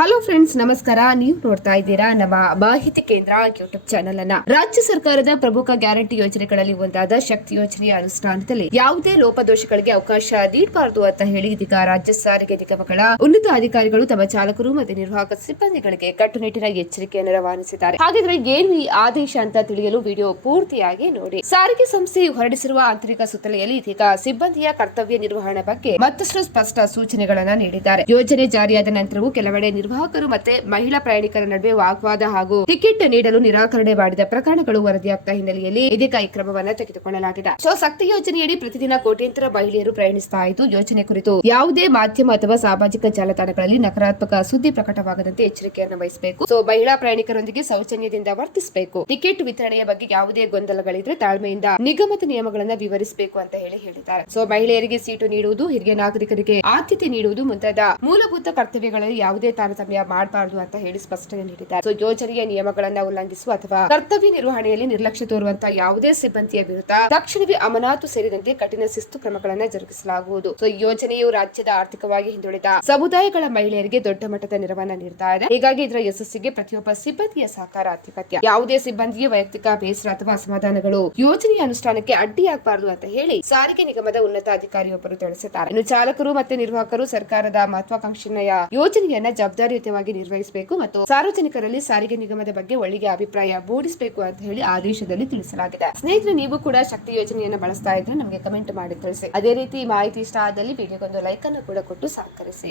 Hello friends, ನಮಸ್ಕಾರ. ನೀವು ನೋಡ್ತಾ ಇದ್ದೀರಾ ನಮ್ಮ ಮಾಹಿತಿ ಕೇಂದ್ರ ಯೂಟ್ಯೂಬ್ ಚಾನೆಲ್ ಅನ್ನ. ರಾಜ್ಯ ಸರ್ಕಾರದ ಪ್ರಮುಖ ಗ್ಯಾರಂಟಿ ಯೋಜನೆಗಳಲ್ಲಿ ಒಂದಾದ ಶಕ್ತಿ ಯೋಜನೆಯ ಅನುಷ್ಠಾನದಲ್ಲಿ ಯಾವುದೇ ಲೋಪದೋಷಗಳಿಗೆ ಅವಕಾಶ ನೀಡಬಾರದು ಅಂತ ಹೇಳಿ ಇದೀಗ ರಾಜ್ಯ ಸಾರಿಗೆ ನಿಗಮಗಳ ಉನ್ನತ ಅಧಿಕಾರಿಗಳು ತಮ್ಮ ಚಾಲಕರು ಮತ್ತು ನಿರ್ವಾಹಕ ಸಿಬ್ಬಂದಿಗಳಿಗೆ ಕಟ್ಟುನಿಟ್ಟಿನ ಎಚ್ಚರಿಕೆಯನ್ನು ರವಾನಿಸಿದ್ದಾರೆ. ಹಾಗಿದ್ರೆ ಏನು ಈ ಆದೇಶ ಅಂತ ತಿಳಿಯಲು ವಿಡಿಯೋ ಪೂರ್ತಿಯಾಗಿ ನೋಡಿ. ಸಾರಿಗೆ ಸಂಸ್ಥೆ ಹೊರಡಿಸಿರುವ ಆಂತರಿಕ ಸುತ್ತಲೆಯಲ್ಲಿ ಇದೀಗ ಸಿಬ್ಬಂದಿಯ ಕರ್ತವ್ಯ ನಿರ್ವಹಣೆ ಬಗ್ಗೆ ಮತ್ತಷ್ಟು ಸ್ಪಷ್ಟ ಸೂಚನೆಗಳನ್ನ ನೀಡಿದ್ದಾರೆ. ಯೋಜನೆ ಜಾರಿಯಾದ ನಂತರವೂ ಕೆಲವೆಡೆ ನಿರ್ವಾಹಕರು ಮತ್ತೆ ಮಹಿಳಾ ಪ್ರಯಾಣಿಕರ ನಡುವೆ ವಾಗ್ವಾದ ಹಾಗೂ ಟಿಕೆಟ್ ನೀಡಲು ನಿರಾಕರಣೆ ಮಾಡಿದ ಪ್ರಕರಣಗಳು ವರದಿಯಾಗ್ತಾ ಹಿನ್ನೆಲೆಯಲ್ಲಿ ಇದೀಗ ಈ ಕ್ರಮವನ್ನು ತೆಗೆದುಕೊಳ್ಳಲಾಗಿದೆ. ಶಕ್ತಿ ಯೋಜನೆಯಡಿ ಪ್ರತಿದಿನ ಕೋಟ್ಯಾಂತರ ಮಹಿಳೆಯರು ಪ್ರಯಾಣಿಸ್ತಾ ಇದ್ದು, ಯೋಜನೆ ಕುರಿತು ಯಾವುದೇ ಮಾಧ್ಯಮ ಅಥವಾ ಸಾಮಾಜಿಕ ಜಾಲತಾಣಗಳಲ್ಲಿ ನಕಾರಾತ್ಮಕ ಸುದ್ದಿ ಪ್ರಕಟವಾಗದಂತೆ ಎಚ್ಚರಿಕೆಯನ್ನು ವಹಿಸಬೇಕು. ಮಹಿಳಾ ಪ್ರಯಾಣಿಕರೊಂದಿಗೆ ಸೌಜನ್ಯದಿಂದ ವರ್ತಿಸಬೇಕು. ಟಿಕೆಟ್ ವಿತರಣೆಯ ಬಗ್ಗೆ ಯಾವುದೇ ಗೊಂದಲಗಳಿದ್ರೆ ತಾಳ್ಮೆಯಿಂದ ನಿಗಮದ ನಿಯಮಗಳನ್ನು ವಿವರಿಸಬೇಕು ಅಂತ ಹೇಳಿದ್ದಾರೆ. ಮಹಿಳೆಯರಿಗೆ ಸೀಟು ನೀಡುವುದು, ಹಿರಿಯ ನಾಗರಿಕರಿಗೆ ಆದ್ಯತೆ ನೀಡುವುದು ಮುಂತಾದ ಮೂಲಭೂತ ಕರ್ತವ್ಯಗಳಲ್ಲಿ ಯಾವುದೇ ತಾರತಮ್ಯ ಮಾಡಬಾರದು ಅಂತ ಹೇಳಿ ಸ್ಪಷ್ಟನೆ ನೀಡಿದ್ದಾರೆ. ಯೋಜನೆಯ ನಿಯಮಗಳನ್ನು ಉಲ್ಲಂಘಿಸುವ ಅಥವಾ ಕರ್ತವ್ಯ ನಿರ್ವಹಣೆಯಲ್ಲಿ ನಿರ್ಲಕ್ಷ್ಯ ತೋರುವಂತಹ ಯಾವುದೇ ಸಿಬ್ಬಂದಿಯ ವಿರುದ್ಧ ತಕ್ಷಣವೇ ಅಮಾನತು ಸೇರಿದಂತೆ ಕಠಿಣ ಶಿಸ್ತು ಕ್ರಮಗಳನ್ನು ಜರುಗಿಸಲಾಗುವುದು. ಯೋಜನೆಯು ರಾಜ್ಯದ ಆರ್ಥಿಕವಾಗಿ ಹಿಂದುಳಿದ ಸಮುದಾಯಗಳ ಮಹಿಳೆಯರಿಗೆ ದೊಡ್ಡ ಮಟ್ಟದ ನೆರವನ್ನ ನೀಡ್ತಾ ಇದೆ. ಹೀಗಾಗಿ ಇದರ ಯಶಸ್ಸಿಗೆ ಪ್ರತಿಯೊಬ್ಬ ಸಿಬ್ಬಂದಿಯ ಸಹಕಾರ ಅತ್ಯಗತ್ಯ. ಯಾವುದೇ ಸಿಬ್ಬಂದಿಯ ವೈಯಕ್ತಿಕ ಬೇಸರ ಅಥವಾ ಅಸಮಾಧಾನಗಳು ಯೋಜನೆಯ ಅನುಷ್ಠಾನಕ್ಕೆ ಅಡ್ಡಿಯಾಗಬಾರದು ಅಂತ ಹೇಳಿ ಸಾರಿಗೆ ನಿಗಮದ ಉನ್ನತ ಅಧಿಕಾರಿಯೊಬ್ಬರು ತಿಳಿಸಿದ್ದಾರೆ. ಇನ್ನು ಚಾಲಕರು ಮತ್ತು ನಿರ್ವಾಹಕರು ಸರ್ಕಾರದ ಮಹತ್ವಾಕಾಂಕ್ಷೆಯ ಯೋಜನೆಯನ್ನ ಜವಾಬ್ದಾರಿಯುತವಾಗಿ ನಿರ್ವಹಿಸಬೇಕು ಮತ್ತು ಸಾರ್ವಜನಿಕರಲ್ಲಿ ಸಾರಿಗೆ ನಿಗಮದ ಬಗ್ಗೆ ಒಳ್ಳೆಯ ಅಭಿಪ್ರಾಯ ಮೂಡಿಸಬೇಕು ಅಂತ ಹೇಳಿ ಆದೇಶದಲ್ಲಿ ತಿಳಿಸಲಾಗಿದೆ. ಸ್ನೇಹಿತರೆ, ನೀವು ಕೂಡ ಶಕ್ತಿ ಯೋಜನೆಯನ್ನು ಬಳಸ್ತಾ ಇದ್ರೆ ನಮಗೆ ಕಮೆಂಟ್ ಮಾಡಿ ತಿಳಿಸಿ. ಅದೇ ರೀತಿ ಮಾಹಿತಿ ಇಷ್ಟ ಆದಲ್ಲಿ ವಿಡಿಯೋಗೊಂದು ಲೈಕ್ ಅನ್ನು ಕೂಡ ಕೊಟ್ಟು ಸಹಕರಿಸಿ.